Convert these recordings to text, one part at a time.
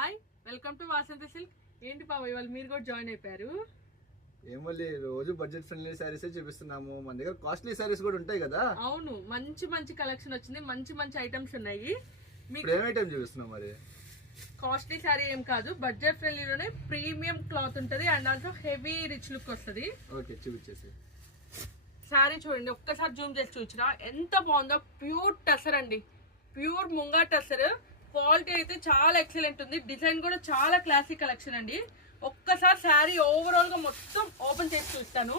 Hi welcome to Vasanthi silk. ఏంటి బాబు ఇవాళ మీరు కూడా జాయిన్ అయిపోయారు? ఏమోలే రోజు బడ్జెట్ ఫ్రెండ్లీ సారీస్ చూపిస్తున్నాము. మన దగ్గర కాస్ట్లీ సారీస్ కూడా ఉంటాయి కదా. అవును, మంచి మంచి కలెక్షన్ వచ్చింది, మంచి మంచి ఐటమ్స్ ఉన్నాయి. మీకు ఏం ఐటమ్ చూపిస్తున్నాం మరి? కాస్ట్లీ సారీ ఏం కాదు, బడ్జెట్ ఫ్రెండ్లీలోనే ప్రీమియం క్లాత్ ఉంటది and also heavy rich look వస్తుంది. ఓకే, చూపించేసి. సారీ చూడండి, ఒక్కసారి జూమ్ చేసి చూసినా ఎంత బాగుందో. ప్యూర్ టసర్ అండి, ప్యూర్ ముంగా టసర్. క్వాలిటీ అయితే చాలా ఎక్సలెంట్ ఉంది, డిజైన్ కూడా చాలా క్లాసిక్ కలెక్షన్ అండి. ఒక్కసారి శారీ ఓవరాల్ గా మొత్తం ఓపెన్ చేసి చూస్తాను.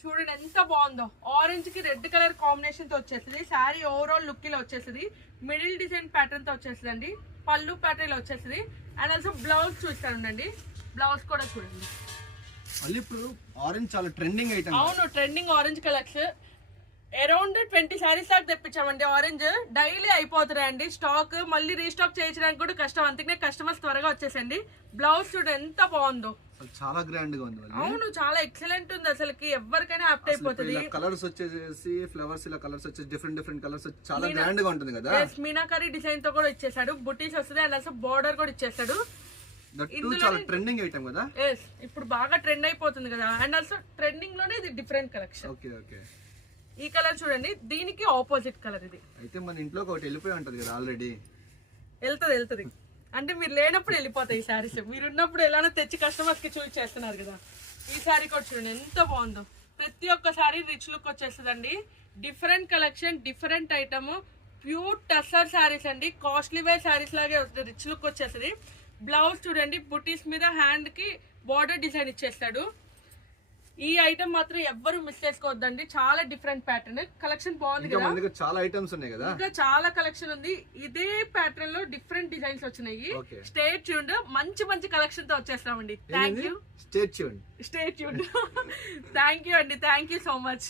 చూడండి ఎంత బాగుందో. ఆరెంజ్ కి రెడ్ కలర్ కాంబినేషన్ తో వచ్చేస్తుంది. శారీ ఓవరాల్ లుక్ ఇలా వచ్చేస్తుంది. మిడిల్ డిజైన్ ప్యాటర్న్ తో వచ్చేస్తుంది అండి. పళ్ళు ప్యాటర్న్ వచ్చేస్తుంది అండ్ ఆల్సో బ్లౌజ్ చూస్తానండి. బ్లౌజ్ కూడా చూడండి. మళ్ళీ ఇప్పుడు ఆరెంజ్ చాలా ట్రెండింగ్ ఐటమ్. అవును, trending orange collection. Around 20 saris దాకా తెప్పించామండి. ఆరెంజ్ డైలీ అయిపోతున్నాయండి స్టాక్, మళ్ళీ రీస్టాక్ చేయించడానికి కూడా కష్టం, అందుకనే కస్టమర్స్ త్వరగా వచ్చేసండి. బ్లౌజ్ చూడండి ఎంత బాగుందో, చాలా గ్రాండ్ గా ఉంది. అవును, చాలా ఎక్సలెంట్ ఉంది. అసలుకి ఎవరికైనా యాప్ట్ అయిపోతుంది. కలర్స్ వచ్చేసి ఫ్లవర్స్ ఇలా కలర్స్ వచ్చేసి డిఫరెంట్ కలర్స్ చాలా గ్రాండ్ గా ఉంటుంది కదా. మీనాకరీ డిజైన్ తో కూడా ఇచ్చేసాడు, బుటీస్ వస్తుంది అండ్ అసలు బార్డర్ కూడా ఇచ్చేసాడు. చాలా ట్రెండింగ్ ఐటమ్ కదా. ఇప్పుడు బాగా ట్రెండ్ అయిపోతుంది కదా. అండ్ ఆల్సో ట్రెండింగ్ లోనే ఇది డిఫరెంట్ కలెక్షన్. Okay okay. ఈ కలర్ చూడండి, దీనికి ఆపోజిట్ కలర్ ఇది. అయితే మన ఇంట్లో ఒకటి వెళ్ళిపోయి ఉంటది కదా ఆల్రెడీ. వెళ్తది అంటే మీరు లేనప్పుడు వెళ్ళిపోతాయి ఈ శారీస్, మీరు ఉన్నప్పుడు ఎలానో తెచ్చి కస్టమర్స్ కి చూస్ చేస్తున్నారు కదా. ఈ శారీ కూడా చూడండి ఎంత బాగుందో. ప్రతి ఒక్క శారీ రిచ్ లుక్ వచ్చేస్తుందండి. Different collection, different item, pure tussar saris అండి. కాస్ట్లీ వేర్ శారీస్ లాగే వస్తుంది, రిచ్ లుక్ వచ్చేస్తుంది. బ్లౌజ్ చూడండి, బుటీస్ మీద హ్యాండ్ కి బార్డర్ డిజైన్ ఇచ్చేస్తాడు. ఈ ఐటమ్ మాత్రం ఎవ్వరు మిస్ చేసుకోవద్దండి, చాలా డిఫరెంట్ ప్యాటర్న్. కలెక్షన్ బాగుంది కదా, చాలా ఐటమ్స్ ఉన్నాయి కదా, ఇంకా చాలా కలెక్షన్ ఉంది. ఇదే ప్యాటర్న్ లో డిఫరెంట్ డిజైన్స్ వచ్చినాయి. స్టే ట్యూన్డ్, మంచి మంచి కలెక్షన్ తో వచ్చేస్తామండి. Thank you. Stay tuned. Thank you అండి, థ్యాంక్ యూ సో మచ్.